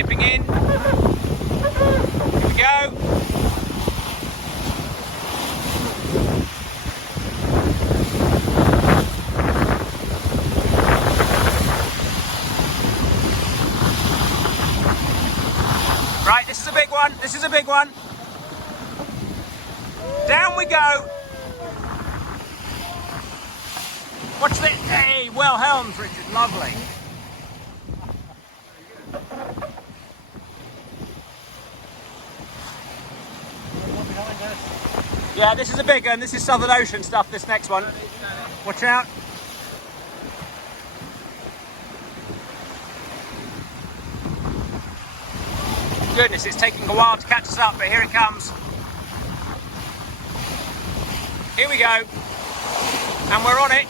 Dipping in. Here we go. Right, this is a big one. This is a big one. Down we go. Watch this. Hey, well helmed, Richard. Lovely. Yeah, this is a big one. This is Southern Ocean stuff, this next one. Watch out. Goodness, it's taking a while to catch us up, but here it comes. Here we go. And we're on it.